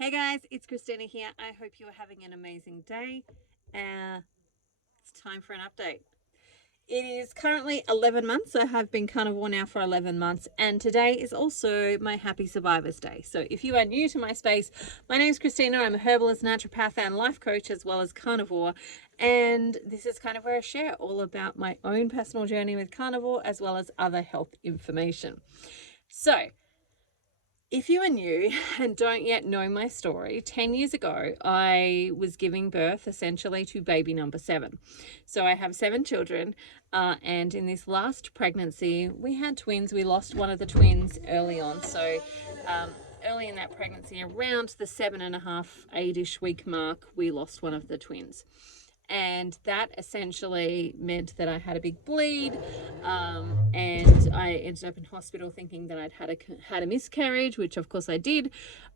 Hey guys, it's Christina here. I hope you are having an amazing day. It's time for an update. It is currently 11 months. I have been carnivore now for 11 months, and today is also my Happy Survivors Day. So, if you are new to my space, my name is Christina. I'm a herbalist, naturopath, and life coach, as well as carnivore. And this is kind of where I share all about my own personal journey with carnivore, as well as other health information. So, if you are new and don't yet know my story, 10 years ago, I was giving birth essentially to baby number 7. So I have 7 children, and in this last pregnancy, we had twins. We lost one of the twins early on. So early in that pregnancy, around the 7.5, 8-ish week mark, we lost one of the twins. And that essentially meant that I had a big bleed, and I ended up in hospital thinking that I'd had a miscarriage, which of course I did,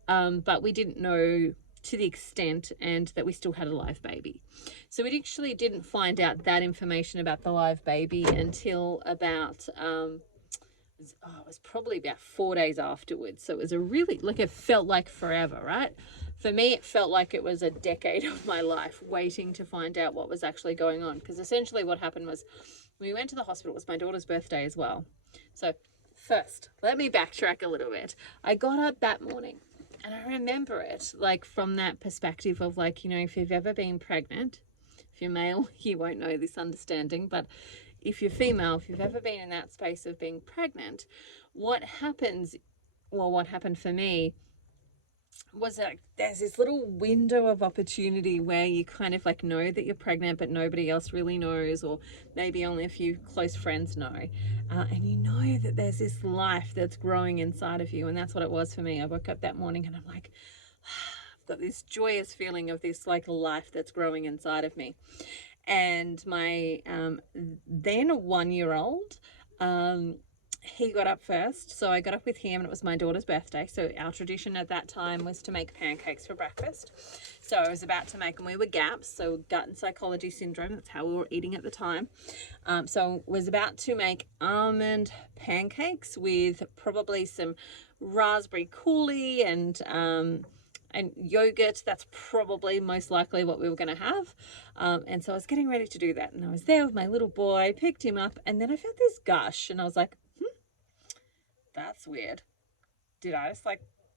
but we didn't know to the extent, and that we still had a live baby. So we actually didn't find out that information about the live baby until about it was probably about 4 days afterwards. So it was it felt like forever, right? For me, it felt like it was a decade of my life waiting to find out what was actually going on. Because essentially what happened was when we went to the hospital, it was my daughter's birthday as well. So first, let me backtrack a little bit. I got up that morning and I remember it like from that perspective of if you've ever been pregnant, if you're male, you won't know this understanding, but if you're female, if you've ever been in that space of being pregnant, what happened for me was that there's this little window of opportunity where you kind of know that you're pregnant, but nobody else really knows, or maybe only a few close friends know. And you know that there's this life that's growing inside of you. And that's what it was for me. I woke up that morning and I'm like, I've got this joyous feeling of this life that's growing inside of me. And my then 1-year-old, he got up first. So I got up with him, and it was my daughter's birthday. So our tradition at that time was to make pancakes for breakfast. So I was about to make them. We were GAPS, so gut and psychology syndrome. That's how we were eating at the time. So I was about to make almond pancakes with probably some raspberry coulis and yogurt. That's probably most likely what we were going to have. And so I was getting ready to do that. And I was there with my little boy, picked him up, and then I felt this gush. And I was like, that's weird. Did I just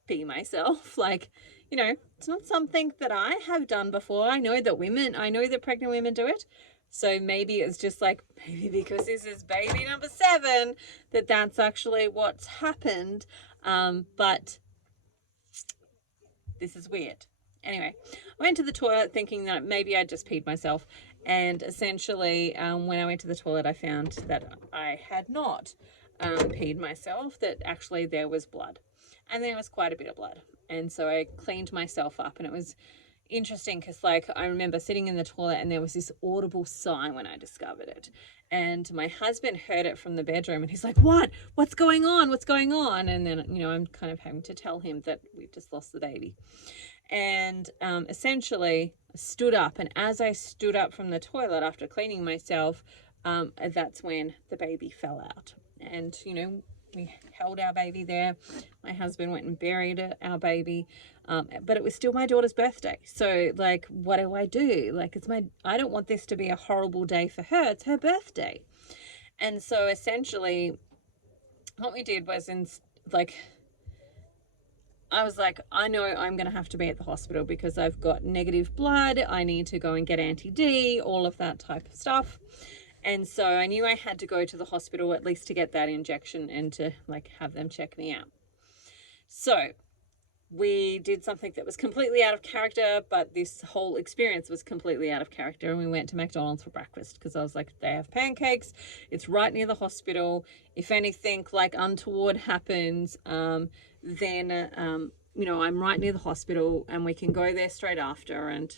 pee myself? It's not something that I have done before. I know that pregnant women do it. So maybe it's just maybe because this is baby number 7, that's actually what's happened. But this is weird. Anyway, I went to the toilet thinking that maybe I just peed myself. And essentially, when I went to the toilet, I found that I had not peed myself, that actually there was blood. And there was quite a bit of blood. And so I cleaned myself up, and it was interesting because I remember sitting in the toilet and there was this audible sigh when I discovered it. And my husband heard it from the bedroom, and he's like, what's going on? What's going on? And then, I'm kind of having to tell him that we've just lost the baby. And essentially I stood up, and as I stood up from the toilet after cleaning myself, that's when the baby fell out. And, we held our baby there. My husband went and buried our baby. But it was still my daughter's birthday. So what do? I don't want this to be a horrible day for her. It's her birthday. And so essentially what we did was I was like, I know I'm going to have to be at the hospital because I've got negative blood. I need to go and get anti-D, all of that type of stuff. And so I knew I had to go to the hospital at least to get that injection and to have them check me out. So we did something that was completely out of character, but this whole experience was completely out of character. And we went to McDonald's for breakfast because I was like, they have pancakes. It's right near the hospital. If anything untoward happens, then I'm right near the hospital and we can go there straight after and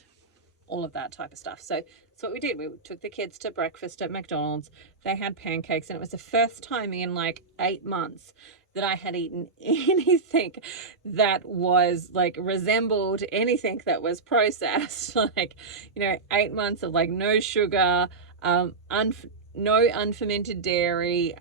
all of that type of stuff. So that's what we did. We took the kids to breakfast at McDonald's. They had pancakes, and it was the first time in 8 months that I had eaten anything that was resembled anything that was processed. 8 months of no sugar, no unfermented dairy,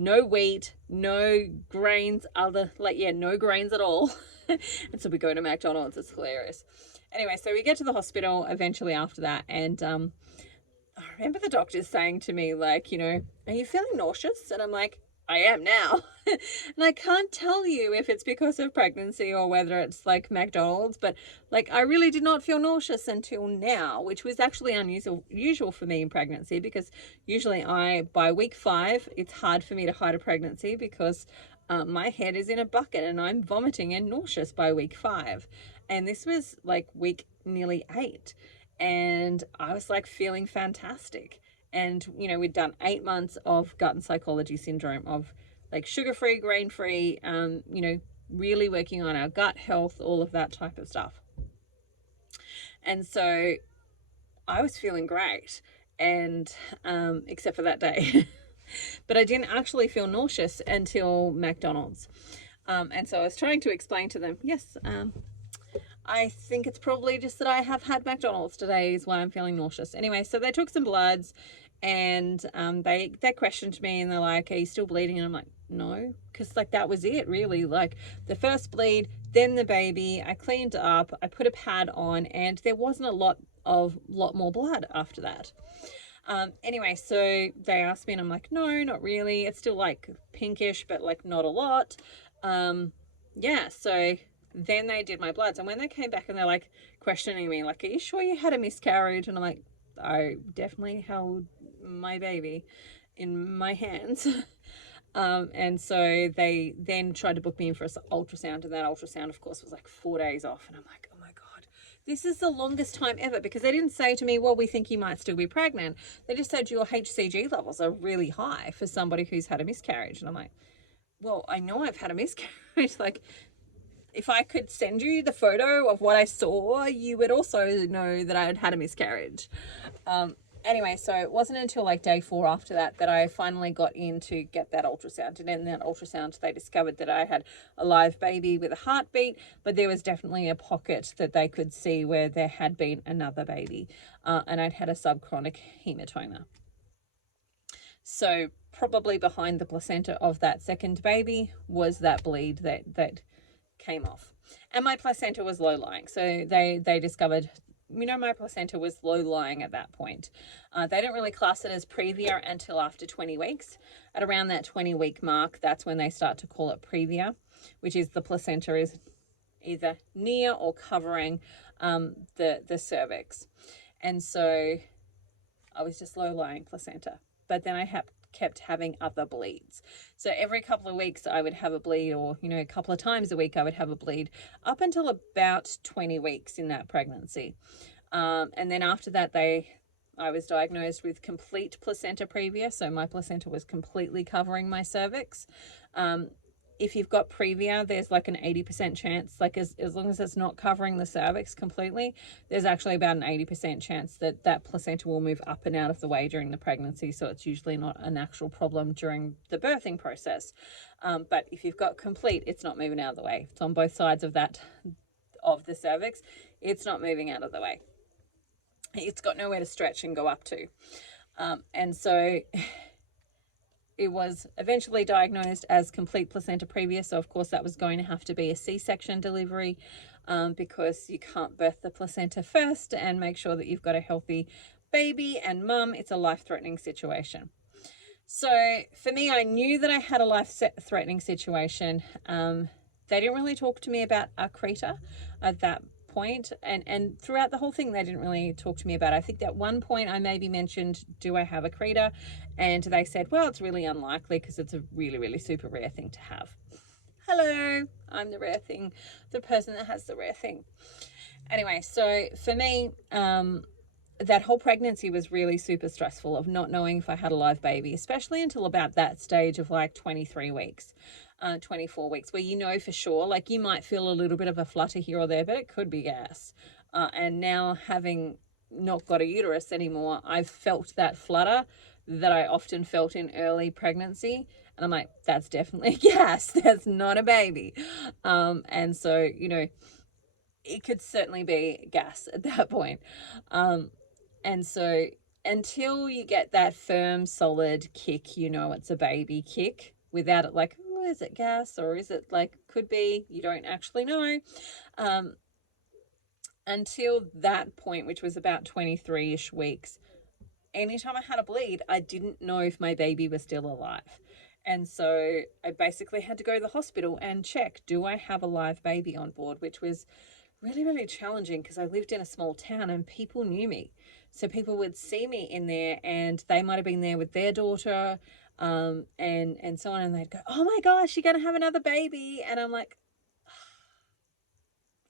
no wheat, no grains, no grains at all. And so we go to McDonald's. It's hilarious. Anyway, so we get to the hospital eventually after that, and I remember the doctors saying to me, like, are you feeling nauseous? And I'm like, I am now. And I can't tell you if it's because of pregnancy or whether it's like McDonald's, but like I really did not feel nauseous until now, which was actually unusual for me in pregnancy, because usually by week 5, it's hard for me to hide a pregnancy because my head is in a bucket and I'm vomiting and nauseous by week 5. And this was like week nearly 8. And I was like feeling fantastic. And, we'd done 8 months of gut and psychology syndrome, of like sugar-free, grain-free, really working on our gut health, all of that type of stuff. And so I was feeling great, and except for that day. But I didn't actually feel nauseous until McDonald's. And so I was trying to explain to them, yes, I think it's probably just that I have had McDonald's today is why I'm feeling nauseous. Anyway, so they took some bloods, and they questioned me, and they're like, are you still bleeding? And I'm like, no, because like that was it really. Like the first bleed, then the baby, I cleaned up, I put a pad on, and there wasn't a lot more blood after that. Anyway, so they asked me, and I'm like, no, not really. It's still like pinkish, but like not a lot. So then they did my bloods, and when they came back and they're like questioning me, like, are you sure you had a miscarriage? And I'm like, I definitely held my baby in my hands. And so they then tried to book me in for an ultrasound, and that ultrasound, of course, was like 4 days off. And I'm like, oh my God, this is the longest time ever, because they didn't say to me, well, we think you might still be pregnant. They just said your HCG levels are really high for somebody who's had a miscarriage. And I'm like, well, I know I've had a miscarriage. Like, if I could send you the photo of what I saw, you would also know that I had had a miscarriage. Anyway, so it wasn't until like day 4 after that I finally got in to get that ultrasound. And in that ultrasound, they discovered that I had a live baby with a heartbeat, but there was definitely a pocket that they could see where there had been another baby. And I'd had a subchronic hematoma. So probably behind the placenta of that second baby was that bleed that came off. And my placenta was low-lying. So they discovered, my placenta was low-lying at that point. They didn't really class it as previa until after 20 weeks. At around that 20-week mark, that's when they start to call it previa, which is the placenta is either near or covering the cervix. And so I was just low-lying placenta. But then I kept having other bleeds. So every couple of weeks I would have a bleed, or, a couple of times a week I would have a bleed, up until about 20 weeks in that pregnancy. And then after that, I was diagnosed with complete placenta previa. So my placenta was completely covering my cervix. If you've got previa, there's like an 80% chance, like as long as it's not covering the cervix completely, there's actually about an 80% chance that placenta will move up and out of the way during the pregnancy. So it's usually not an actual problem during the birthing process. But if you've got complete, it's not moving out of the way. It's on both sides of the cervix. It's not moving out of the way. It's got nowhere to stretch and go up to. And so it was eventually diagnosed as complete placenta previa. So, of course, that was going to have to be a C-section delivery because you can't birth the placenta first and make sure that you've got a healthy baby and mum. It's a life-threatening situation. So, for me, I knew that I had a life-threatening situation. They didn't really talk to me about Arcreta at that point, and throughout the whole thing they didn't really talk to me about it. I think at one point I maybe mentioned, do I have Arcreta? And they said, well, it's really unlikely because it's a really, really super rare thing to have. Hello, I'm the rare thing, the person that has the rare thing. Anyway, so for me, that whole pregnancy was really super stressful, of not knowing if I had a live baby, especially until about that stage of like 23 weeks. 24 weeks, where for sure, like you might feel a little bit of a flutter here or there, but it could be gas. And now, having not got a uterus anymore, I've felt that flutter that I often felt in early pregnancy. And I'm like, that's definitely gas. That's not a baby. And so, it could certainly be gas at that point. And so until you get that firm, solid kick, you know it's a baby kick. Without it, like, oh, is it gas or is it like, could be, you don't actually know. Until that point, which was about 23-ish weeks, anytime I had a bleed, I didn't know if my baby was still alive. And so I basically had to go to the hospital and check, do I have a live baby on board, which was really, really challenging because I lived in a small town and people knew me. So people would see me in there and they might have been there with their daughter, and so on. And they'd go, oh my gosh, you're going to have another baby. And I'm like,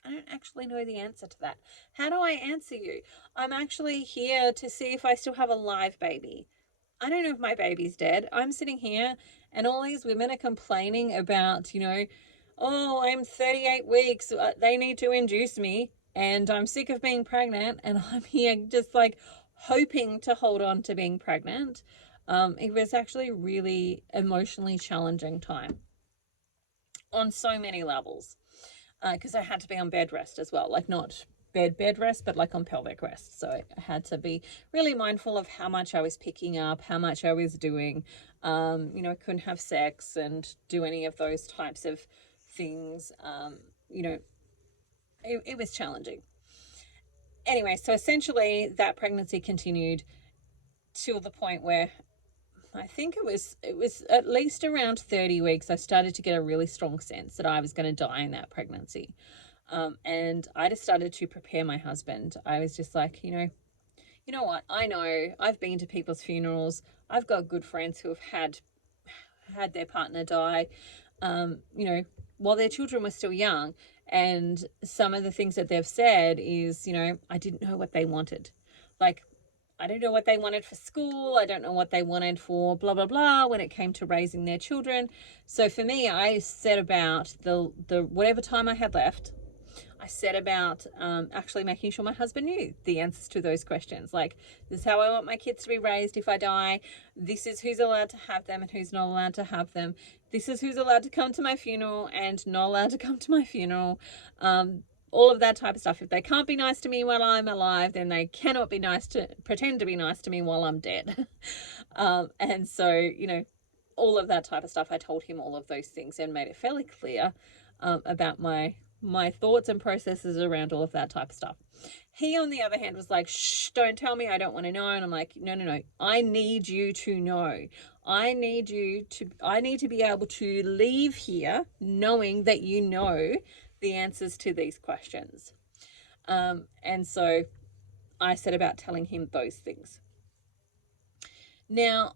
I don't actually know the answer to that. How do I answer you? I'm actually here to see if I still have a live baby. I don't know if my baby's dead. I'm sitting here and all these women are complaining about, oh, I'm 38 weeks. They need to induce me and I'm sick of being pregnant. And I'm here just like hoping to hold on to being pregnant. It was actually a really emotionally challenging time on so many levels, because I had to be on bed rest as well, like not bed rest, but like on pelvic rest. So I had to be really mindful of how much I was picking up, how much I was doing. I couldn't have sex and do any of those types of things. It was challenging. Anyway, so essentially that pregnancy continued till the point where I think it was at least around 30 weeks I started to get a really strong sense that I was going to die in that pregnancy. And I just started to prepare my husband. I was just like, you know what? I know I've been to people's funerals. I've got good friends who have had their partner die, while their children were still young. And some of the things that they've said is, I didn't know what they wanted. Like, I don't know what they wanted for school. I don't know what they wanted for blah, blah, blah when it came to raising their children. So for me, I set about the whatever time I had left, I set about actually making sure my husband knew the answers to those questions. Like, this is how I want my kids to be raised if I die. This is who's allowed to have them and who's not allowed to have them. This is who's allowed to come to my funeral and not allowed to come to my funeral. All of that type of stuff. If they can't be nice to me while I'm alive, then they cannot be pretend to be nice to me while I'm dead. And so, all of that type of stuff, I told him all of those things and made it fairly clear about my thoughts and processes around all of that type of stuff. He, on the other hand, was like, shh, don't tell me, I don't want to know. And I'm like, no, I need you to know. I need to be able to leave here knowing that you know the answers to these questions. And so I set about telling him those things. Now,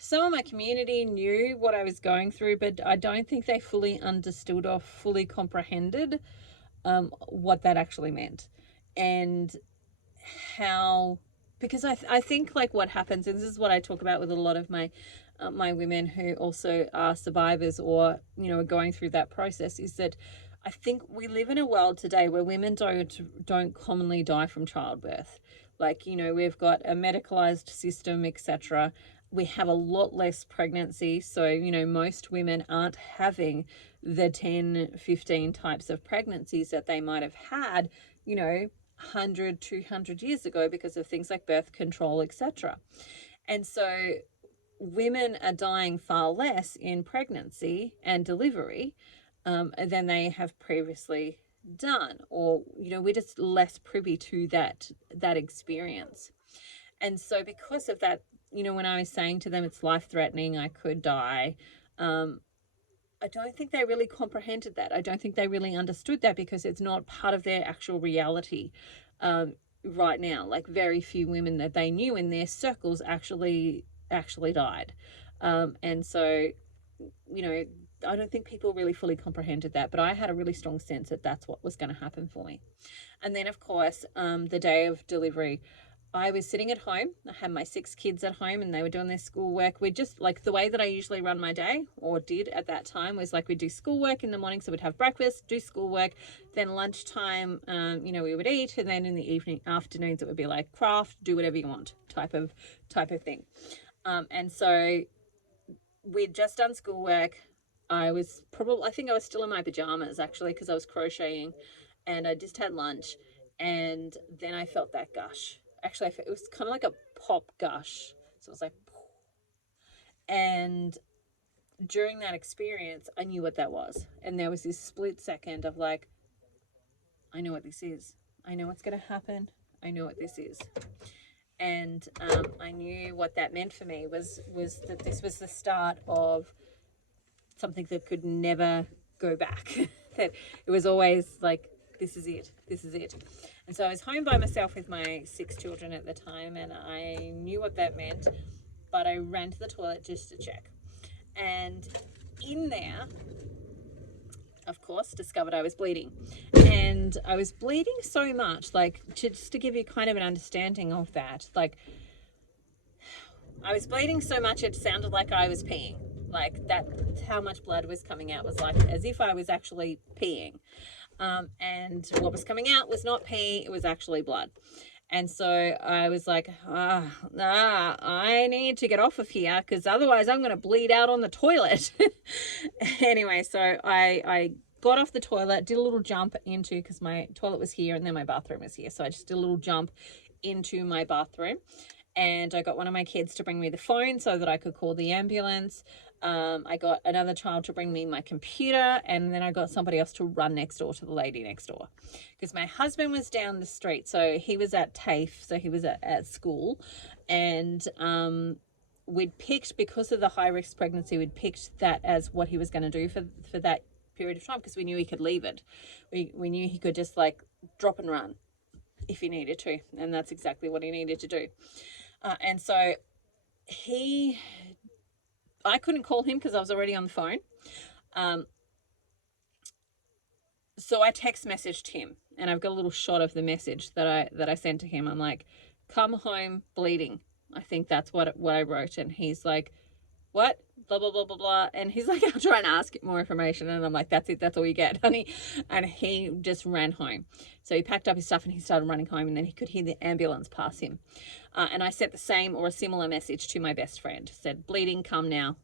some of my community knew what I was going through, but I don't think they fully understood or fully comprehended what that actually meant. And how, because I think like what happens, and this is what I talk about with a lot of my women who also are survivors or, are going through that process, is that I think we live in a world today where women don't commonly die from childbirth. Like, we've got a medicalized system, etc. We have a lot less pregnancy. So, most women aren't having the 10, 15 types of pregnancies that they might have had, 100, 200 years ago because of things like birth control, etc. And so women are dying far less in pregnancy and delivery than they have previously done, or we're just less privy to that experience. And so because of that, when I was saying to them it's life-threatening, I could die, I don't think they really comprehended that. I don't think they really understood that because it's not part of their actual reality right now. Like, very few women that they knew in their circles actually died. And so, I don't think people really fully comprehended that, but I had a really strong sense that that's what was going to happen for me. And then, of course, the day of delivery, I was sitting at home. I had my 6 kids at home and they were doing their schoolwork. We're just like, the way that I usually run my day, or did at that time, was like we'd do schoolwork in the morning. So we'd have breakfast, do schoolwork, then lunchtime, we would eat. And then in the afternoons, it would be like craft, do whatever you want type of thing. And so we'd just done schoolwork. I think I was still in my pajamas actually, because I was crocheting, and I just had lunch. And then I felt that gush actually, it was kind of like a pop gush. So it was like, and during that experience, I knew what that was. And there was this split second of like, I know what this is. I know what's going to happen. I know what this is. And I knew what that meant for me was that this was the start of something that could never go back. That it was always like, this is it. This is it. And so I was home by myself with my 6 children at the time, and I knew what that meant, but I ran to the toilet just to check. And in there, of course, discovered I was bleeding. And I was bleeding so much, like, just to give you kind of an understanding of that, like, I was bleeding so much it sounded like I was peeing. Like, that's how much blood was coming out, was like as if I was actually peeing. And what was coming out was not pee, it was actually blood. And so I was like, I need to get off of here because otherwise I'm going to bleed out on the toilet. Anyway, so I got off the toilet, did a little jump into, because my toilet was here and then my bathroom was here. So I just did a little jump into my bathroom, and I got one of my kids to bring me the phone so that I could call the ambulance. I got another child to bring me my computer, and then I got somebody else to run next door to the lady next door, because my husband was down the street. So he was at TAFE, so he was at school, and we'd picked, because of the high risk pregnancy, we'd picked that as what he was going to do for that period of time, because we knew he could leave it. We knew he could just like drop and run if he needed to, and that's exactly what he needed to do. And so I couldn't call him because I was already on the phone. So I text messaged him, and I've got a little shot of the message that I sent to him. I'm like, come home bleeding. I think that's what I wrote. And he's like, what? Blah, blah, blah, blah, blah. And he's like, I'll try and ask more information. And I'm like, that's it. That's all you get, honey. And he just ran home. So he packed up his stuff and he started running home, and then he could hear the ambulance pass him. And I sent the same or a similar message to my best friend. Said, bleeding, come now.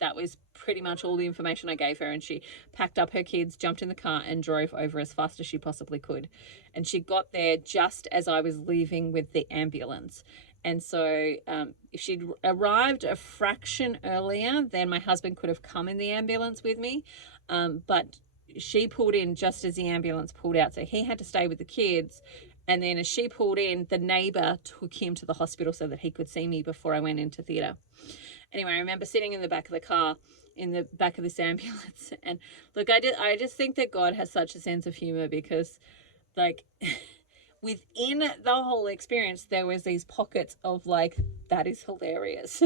That was pretty much all the information I gave her. And she packed up her kids, jumped in the car, and drove over as fast as she possibly could. And she got there just as I was leaving with the ambulance. And so if she'd arrived a fraction earlier, then my husband could have come in the ambulance with me. But she pulled in just as the ambulance pulled out. So he had to stay with the kids. And then as she pulled in, the neighbour took him to the hospital so that he could see me before I went into theatre. Anyway, I remember sitting in the back of the car, in the back of this ambulance. And look, I just think that God has such a sense of humour, because like within the whole experience, there was these pockets of like, that is hilarious.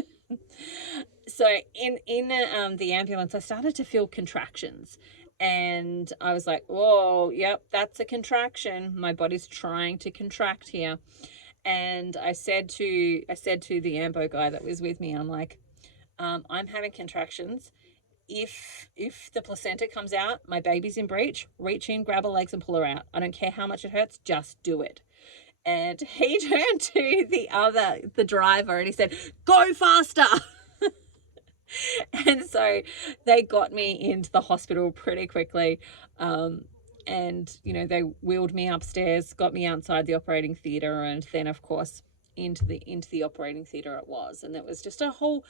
So in the ambulance, I started to feel contractions. And I was like, whoa, yep, that's a contraction. My body's trying to contract here. And I said to the ambo guy that was with me, I'm like, I'm having contractions. If the placenta comes out, my baby's in breach, reach in, grab her legs and pull her out. I don't care how much it hurts, just do it. And he turned to the driver, and he said, go faster. And so they got me into the hospital pretty quickly. And, you know, they wheeled me upstairs, got me outside the operating theatre, and then, of course, into the operating theatre it was. And it was just a whole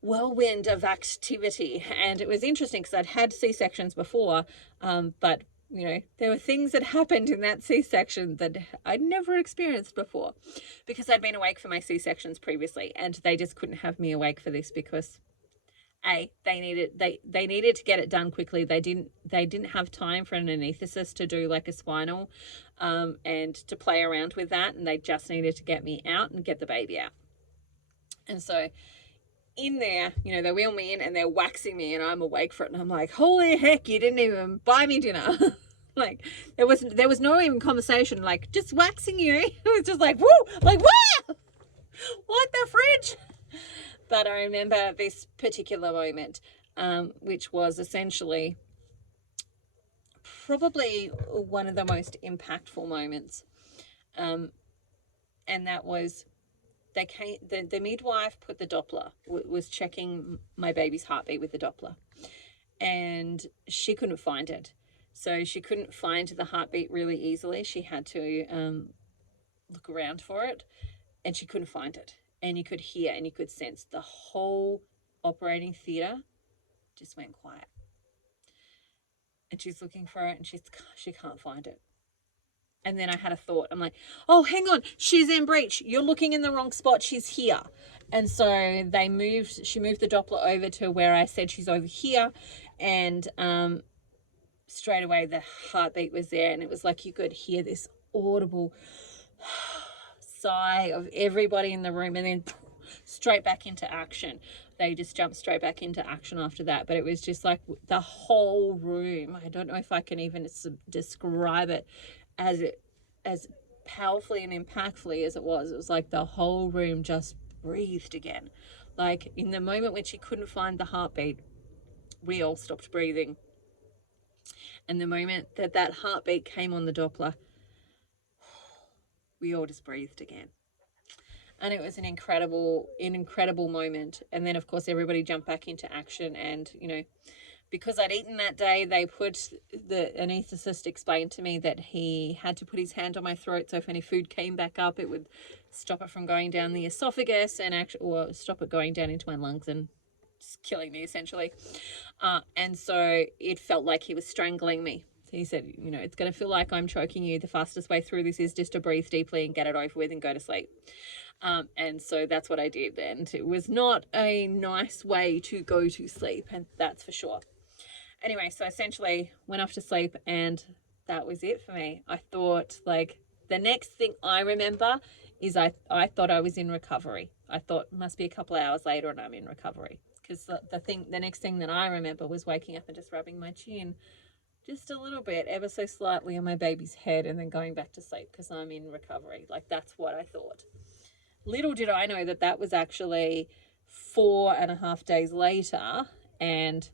whirlwind of activity. And it was interesting because I'd had C-sections before, but, you know, there were things that happened in that C-section that I'd never experienced before, because I'd been awake for my C-sections previously, and they just couldn't have me awake for this because they needed to get it done quickly. They didn't have time for an anaesthetist to do like a spinal and to play around with that, and they just needed to get me out and get the baby out. And so in there, you know, they wheel me in and they're waxing me, and I'm awake for it, and I'm like, holy heck, you didn't even buy me dinner. Like there was no even conversation, like just waxing you. It was just like, woo, like wow, what the fridge. But I remember this particular moment, which was essentially probably one of the most impactful moments. And that was, the midwife put the Doppler, was checking my baby's heartbeat with the Doppler, and she couldn't find it. So she couldn't find the heartbeat really easily. She had to look around for it, and she couldn't find it. And you could hear and you could sense the whole operating theatre just went quiet. And she's looking for it, and she can't find it. And then I had a thought. I'm like, oh, hang on, she's in breach. You're looking in the wrong spot. She's here. And so she moved the Doppler over to where I said she's over here. And straight away the heartbeat was there. And it was like you could hear this audible sigh of everybody in the room, and then straight back into action. They just jumped straight back into action after that. But it was just like the whole room. I don't know if I can even describe it as powerfully and impactfully as it was. It was like the whole room just breathed again. Like in the moment when she couldn't find the heartbeat, we all stopped breathing. And the moment that heartbeat came on the Doppler, we all just breathed again. And it was an incredible moment. And then, of course, everybody jumped back into action. And, because I'd eaten that day, the anaesthetist explained to me that he had to put his hand on my throat. So if any food came back up, it would stop it from going down the esophagus or stop it going down into my lungs and just killing me, essentially. And so it felt like he was strangling me. So he said, it's going to feel like I'm choking you. The fastest way through this is just to breathe deeply and get it over with and go to sleep. And so that's what I did. And it was not a nice way to go to sleep, and that's for sure. Anyway, so essentially went off to sleep, and that was it for me. I thought, like, the next thing I remember is I thought I was in recovery. I thought it must be a couple of hours later and I'm in recovery. Because the next thing that I remember was waking up and just rubbing my chin just a little bit, ever so slightly, on my baby's head, and then going back to sleep because I'm in recovery. Like, that's what I thought. Little did I know that was actually 4.5 days later, and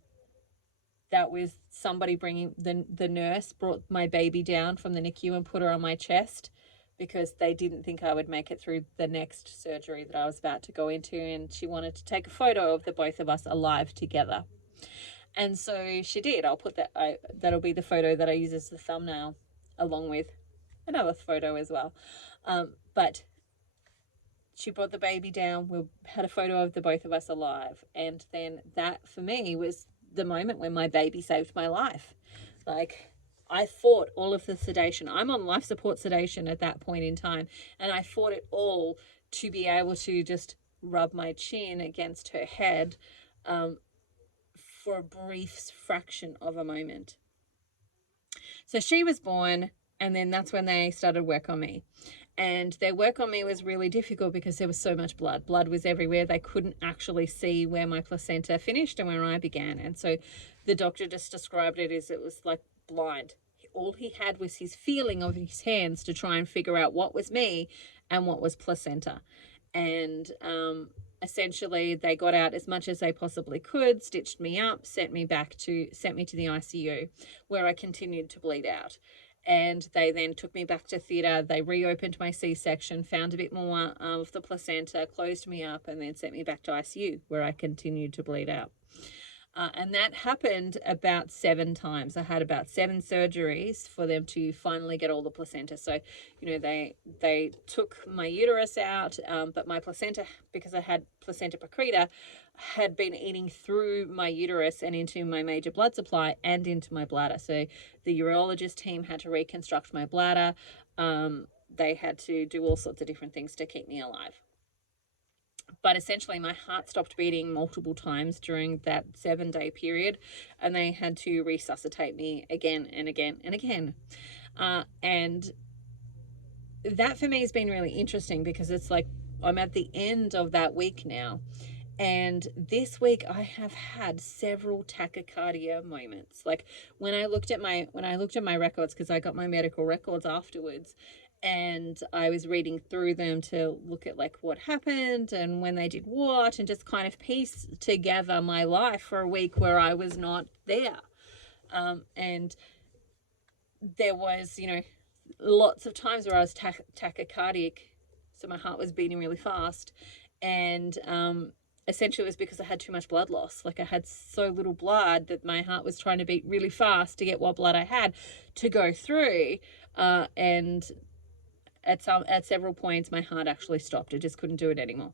that was somebody bringing the nurse brought my baby down from the NICU and put her on my chest because they didn't think I would make it through the next surgery that I was about to go into, and she wanted to take a photo of the both of us alive together. And so she did. I'll put that'll be the photo that I use as the thumbnail, along with another photo as well. But she brought the baby down. We had a photo of the both of us alive. And then that, for me, was the moment when my baby saved my life. Like, I fought all of the sedation. I'm on life support sedation at that point in time. And I fought it all to be able to just rub my chin against her head for a brief fraction of a moment. So she was born, and then that's when they started work on me. And their work on me was really difficult because there was so much blood. Blood was everywhere. They couldn't actually see where my placenta finished and where I began. And so the doctor just described it as it was like blind. All he had was his feeling of his hands to try and figure out what was me and what was placenta. And essentially they got out as much as they possibly could, stitched me up, sent me to the ICU, where I continued to bleed out. And they then took me back to theatre. They reopened my C-section, found a bit more of the placenta, closed me up, and then sent me back to ICU, where I continued to bleed out. And that happened about 7 times. I had about 7 surgeries for them to finally get all the placenta. So, they took my uterus out, but my placenta, because I had placenta precreta, had been eating through my uterus and into my major blood supply and into my bladder. So the urologist team had to reconstruct my bladder. They had to do all sorts of different things to keep me alive. But essentially my heart stopped beating multiple times during that 7-day period, and they had to resuscitate me again and again and again. And that for me has been really interesting because it's like I'm at the end of that week now. And this week I have had several tachycardia moments. Like when I looked at my records, because I got my medical records afterwards, and I was reading through them to look at like what happened and when they did what, and just kind of piece together my life for a week where I was not there. And there was, lots of times where I was tachycardic, so my heart was beating really fast, and essentially it was because I had too much blood loss. Like I had so little blood that my heart was trying to beat really fast to get what blood I had to go through, and at several points, my heart actually stopped. It just couldn't do it anymore.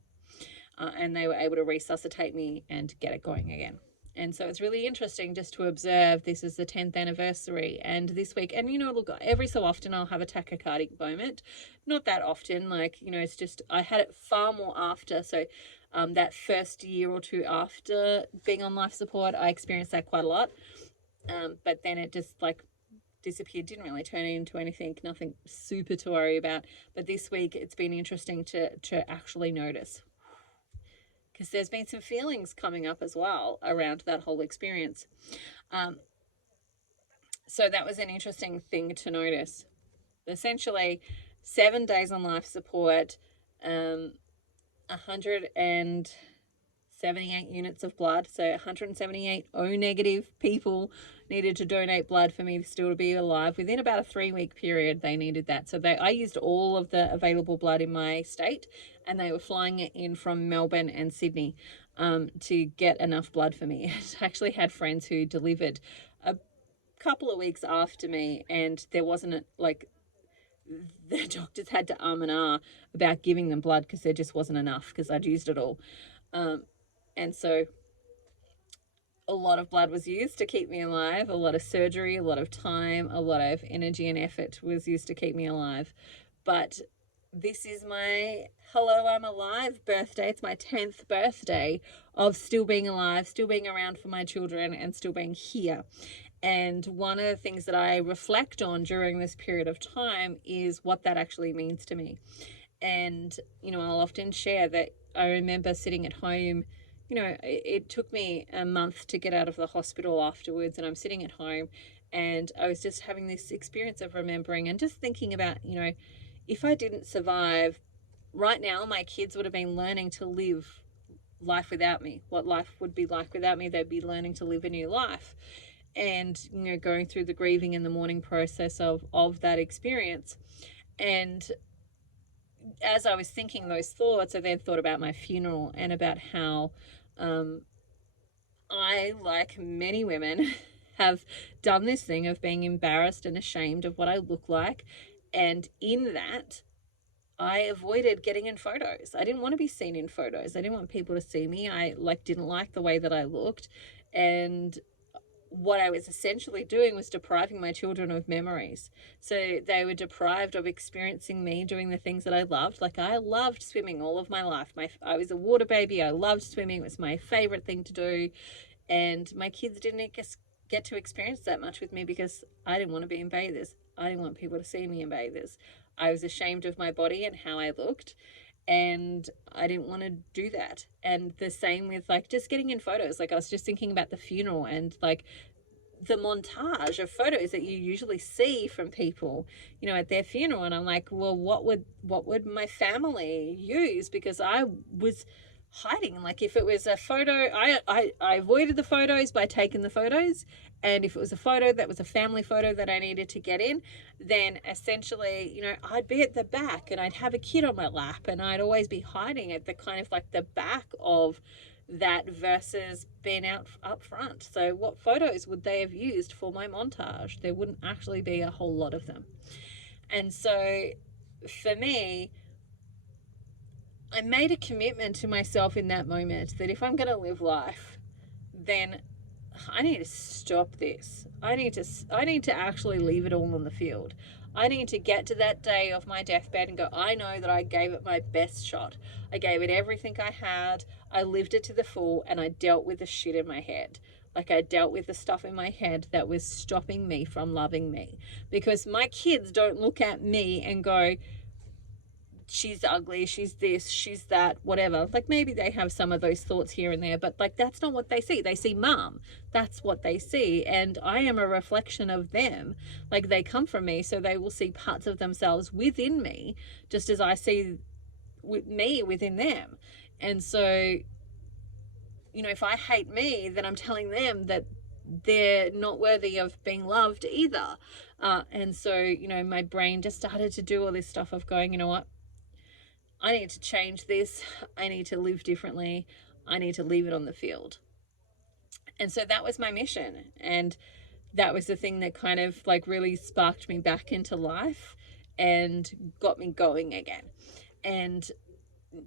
And they were able to resuscitate me and get it going again. And so it's really interesting just to observe. This is the 10th anniversary, and this week, and look, every so often I'll have a tachycardic moment. Not that often, it's just I had it far more after. So that first year or two after being on life support, I experienced that quite a lot. But then it just disappeared, didn't really turn into anything, nothing super to worry about. But this week it's been interesting to actually notice, because there's been some feelings coming up as well around that whole experience. So that was an interesting thing to notice. Essentially, 7 days on life support, 178 units of blood. So 178 O negative people needed to donate blood for me still to be alive. Within about a 3-week period, they needed that. So I used all of the available blood in my state, and they were flying it in from Melbourne and Sydney to get enough blood for me. I actually had friends who delivered a couple of weeks after me, and there wasn't the doctors had to and ah about giving them blood because there just wasn't enough, because I'd used it all. And so a lot of blood was used to keep me alive, a lot of surgery, a lot of time, a lot of energy and effort was used to keep me alive. But this is my hello, I'm alive birthday. It's my 10th birthday of still being alive, still being around for my children, and still being here. And one of the things that I reflect on during this period of time is what that actually means to me. And, I'll often share that I remember sitting at home. It took me a month to get out of the hospital afterwards, and I'm sitting at home, and I was just having this experience of remembering and just thinking about, if I didn't survive, right now my kids would have been learning to live life without me. What life would be like without me, they'd be learning to live a new life. And, going through the grieving and the mourning process of that experience. And as I was thinking those thoughts, I then thought about my funeral and about how I, like many women, have done this thing of being embarrassed and ashamed of what I look like. And in that, I avoided getting in photos. I didn't want to be seen in photos. I didn't want people to see me. I didn't like the way that I looked. And what I was essentially doing was depriving my children of memories. So they were deprived of experiencing me doing the things that I loved. I loved swimming all of my life. I was a water baby. I loved swimming. It was my favorite thing to do. And my kids didn't get to experience that much with me because I didn't want to be in bathers. I didn't want people to see me in bathers. I was ashamed of my body and how I looked, and I didn't want to do that. And the same with just getting in photos. I was just thinking about the funeral and the montage of photos that you usually see from people, at their funeral. And I'm like, well, what would my family use? Because I was hiding. If it was a photo, I avoided the photos by taking the photos. And if it was a photo that was a family photo that I needed to get in, then essentially, I'd be at the back and I'd have a kid on my lap, and I'd always be hiding at the kind of the back of that versus being out up front. So what photos would they have used for my montage? There wouldn't actually be a whole lot of them. And so for me, I made a commitment to myself in that moment that if I'm going to live life, then I need to stop this. I need to actually leave it all on the field. I need to get to that day of my deathbed and go, I know that I gave it my best shot. I gave it everything I had. I lived it to the full, and I dealt with the shit in my head. I dealt with the stuff in my head that was stopping me from loving me. Because my kids don't look at me and go, she's ugly, she's this, she's that, whatever. Maybe they have some of those thoughts here and there, but that's not what they see. They see mom. That's what they see. And I am a reflection of them. They come from me, so they will see parts of themselves within me, just as I see me within them. And so, if I hate me, then I'm telling them that they're not worthy of being loved either. And so, my brain just started to do all this stuff of going, you know what? I need to change this. I need to live differently. I need to leave it on the field. And so that was my mission. And that was the thing that kind of really sparked me back into life. and got me going again. And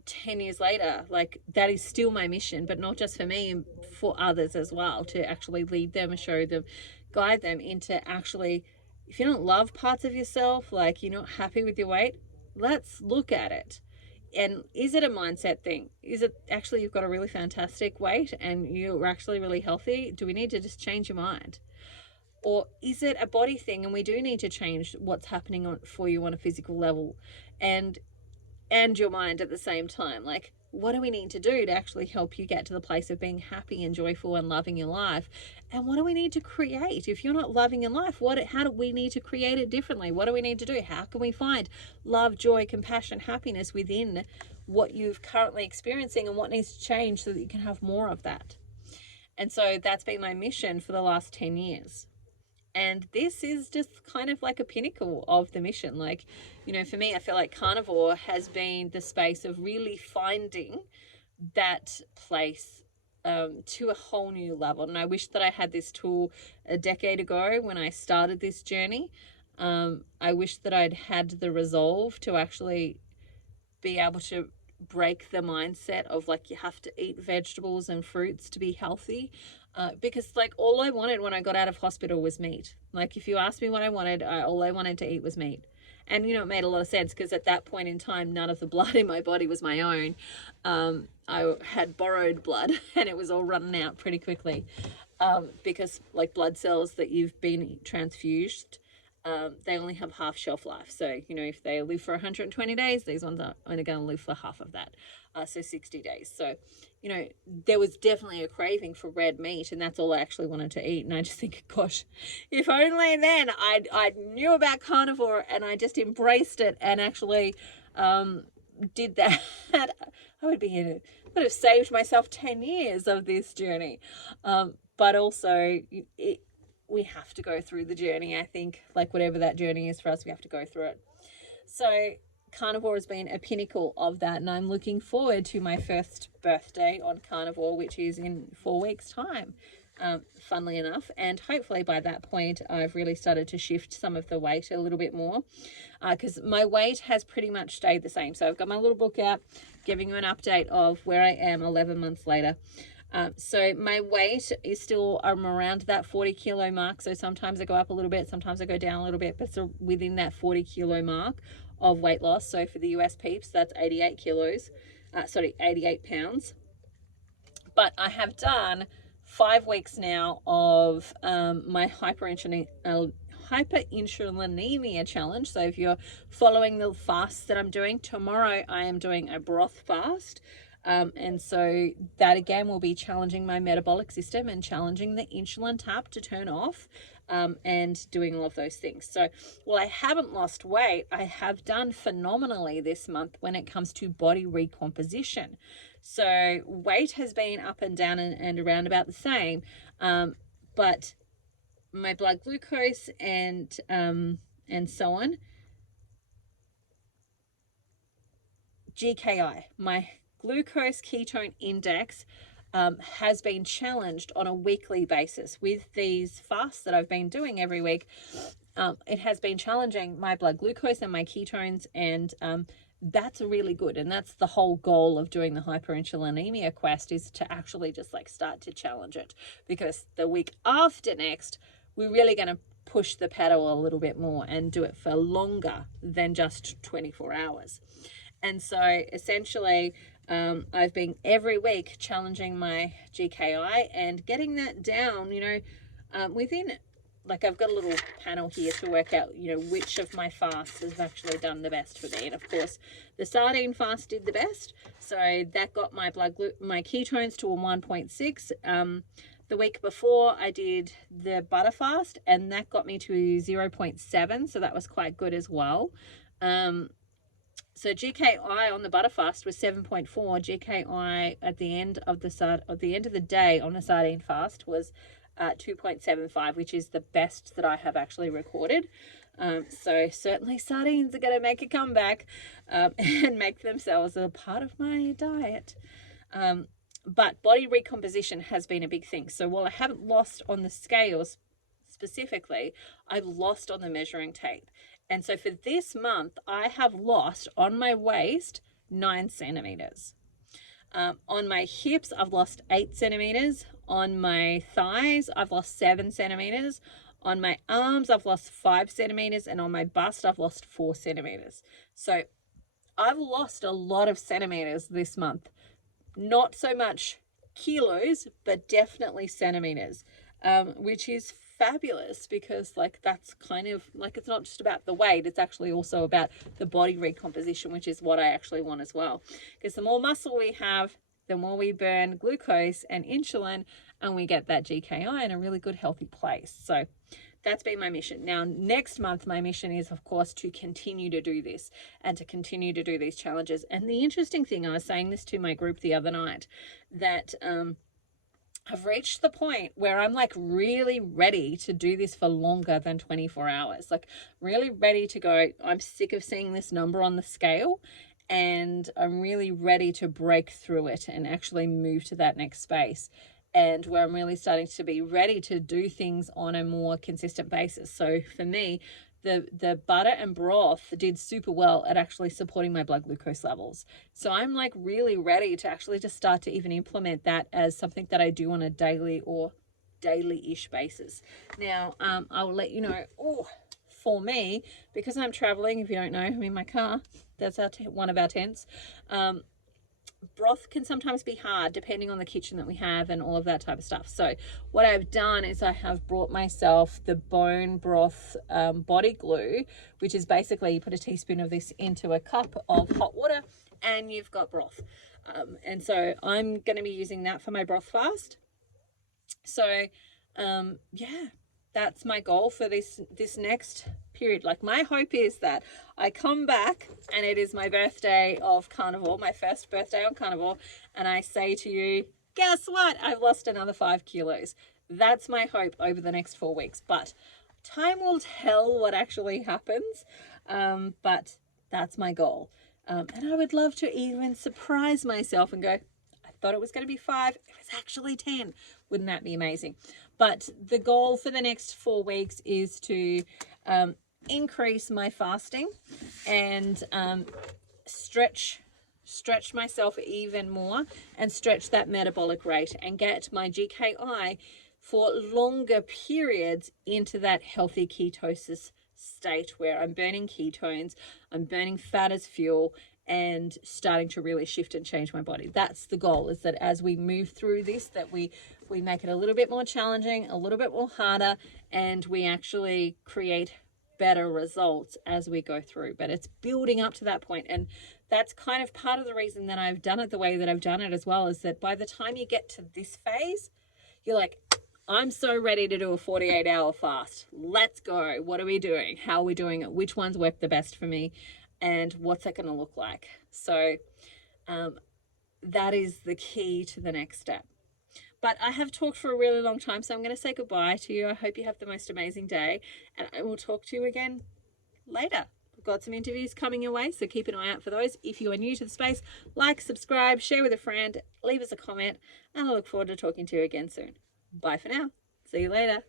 10 years later, like, that is still my mission, but not just for me, for others as well, to actually lead them, show them, guide them into actually, if you don't love parts of yourself, like you're not happy with your weight, let's look at it. And is it a mindset thing? Is it actually you've got a really fantastic weight and you're actually really healthy? Do we need to just change your mind? Or is it a body thing and we do need to change what's happening for you on a physical level and your mind at the same time? Like, what do we need to do to actually help you get to the place of being happy and joyful and loving your life? And what do we need to create? If you're not loving your life, how do we need to create it differently? What do we need to do? How can we find love, joy, compassion, happiness within what you're currently experiencing, and what needs to change so that you can have more of that? And so that's been my mission for the last 10 years. And this is just kind of like a pinnacle of the mission. Like, for me, I feel like Carnivore has been the space of really finding that place to a whole new level. And I wish that I had this tool a decade ago when I started this journey. I wish that I'd had the resolve to actually be able to break the mindset of like you have to eat vegetables and fruits to be healthy. Because like all I wanted when I got out of hospital was meat. Like if you asked me what I wanted, all I wanted to eat was meat. And it made a lot of sense because at that point in time, none of the blood in my body was my own. I had borrowed blood and it was all running out pretty quickly. Because like blood cells that you've been transfused, they only have half shelf life. So, if they live for 120 days, these ones are only going to live for half of that. So 60 days. So, there was definitely a craving for red meat, and that's all I actually wanted to eat. And I just think, gosh, if only then I knew about carnivore and I just embraced it and actually did that, I would have saved myself 10 years of this journey. But also, we have to go through the journey. I think, like, whatever that journey is for us, we have to go through it. So Carnivore has been a pinnacle of that, and I'm looking forward to my first birthday on Carnivore, which is in 4 weeks' time, funnily enough. And hopefully by that point, I've really started to shift some of the weight a little bit more, because my weight has pretty much stayed the same. So I've got my little book out giving you an update of where I am 11 months later. So my weight is still around that 40 kilo mark. So sometimes I go up a little bit, sometimes I go down a little bit, but it's within that 40 kilo mark of weight loss. So for the US peeps, that's 88 pounds. But I have done 5 weeks now of my hyperinsulinemia challenge. So if you're following the fasts that I'm doing, tomorrow I am doing a broth fast. And so that again will be challenging my metabolic system and challenging the insulin tap to turn off, and doing all of those things. So while I haven't lost weight, I have done phenomenally this month when it comes to body recomposition. So weight has been up and down and around about the same, but my blood glucose and so on, GKI, my glucose ketone index, has been challenged on a weekly basis with these fasts that I've been doing every week. It has been challenging my blood glucose and my ketones, and that's really good. And that's the whole goal of doing the hyperinsulinemia quest, is to actually just like start to challenge it, because the week after next, we're really going to push the pedal a little bit more and do it for longer than just 24 hours. And so essentially, I've been every week challenging my GKI and getting that down, within, like, I've got a little panel here to work out, which of my fasts has actually done the best for me. And of course, the sardine fast did the best. So that got my my ketones to a 1.6. The week before I did the butter fast, and that got me to 0.7. So that was quite good as well. So GKI on the butter fast was 7.4. GKI at the end of the day on the sardine fast was 2.75, which is the best that I have actually recorded. So certainly sardines are going to make a comeback, and make themselves a part of my diet. But body recomposition has been a big thing. So while I haven't lost on the scales specifically, I've lost on the measuring tape. And so for this month, I have lost on my waist 9 centimeters. On my hips, I've lost 8 centimeters. On my thighs, I've lost 7 centimeters. On my arms, I've lost 5 centimeters. And on my bust, I've lost 4 centimeters. So I've lost a lot of centimeters this month. Not so much kilos, but definitely centimeters, which is fabulous, because like that's kind of like, it's not just about the weight, it's actually also about the body recomposition, which is what I actually want as well, because the more muscle we have, the more we burn glucose and insulin, and we get that GKI in a really good healthy place. So that's been my mission. Now, next month, my mission is, of course, to continue to do this and to continue to do these challenges. And the interesting thing, I was saying this to my group the other night, that I've reached the point where I'm like really ready to do this for longer than 24 hours. Like really ready to go. I'm sick of seeing this number on the scale, and I'm really ready to break through it and actually move to that next space. And where I'm really starting to be ready to do things on a more consistent basis. So for me, the butter and broth did super well at actually supporting my blood glucose levels. So I'm like really ready to actually just start to even implement that as something that I do on a daily or daily-ish basis. Now, I'll let you know, for me, because I'm traveling, if you don't know, I'm in my car. That's one of our tents. Broth can sometimes be hard depending on the kitchen that we have and all of that type of stuff. So what I've done is I have brought myself the bone broth body glue, which is basically you put a teaspoon of this into a cup of hot water and you've got broth. And so I'm going to be using that for my broth fast. So yeah, that's my goal for this next period. Like my hope is that I come back and it is my birthday of Carnivore, my first birthday on Carnivore, and I say to you, guess what? I've lost another 5 kilos. That's my hope over the next 4 weeks. But time will tell what actually happens. But that's my goal. And I would love to even surprise myself and go, I thought it was going to be 5. It was actually 10. Wouldn't that be amazing? But the goal for the next 4 weeks is to increase my fasting and stretch myself even more and stretch that metabolic rate and get my GKI for longer periods into that healthy ketosis state where I'm burning ketones, I'm burning fat as fuel, and starting to really shift and change my body. That's the goal, is that as we move through this, that we make it a little bit more challenging, a little bit more harder, and we actually create better results as we go through. But it's building up to that point, and that's kind of part of the reason that I've done it the way that I've done it as well, is that by the time you get to this phase, you're like, I'm so ready to do a 48-hour fast. Let's go. What are we doing? How are we doing it? Which ones work the best for me? And what's that going to look like? So that is the key to the next step. But I have talked for a really long time, so I'm going to say goodbye to you. I hope you have the most amazing day, and I will talk to you again later. I've got some interviews coming your way, so keep an eye out for those. If you are new to the space, like, subscribe, share with a friend, leave us a comment, and I look forward to talking to you again soon. Bye for now. See you later.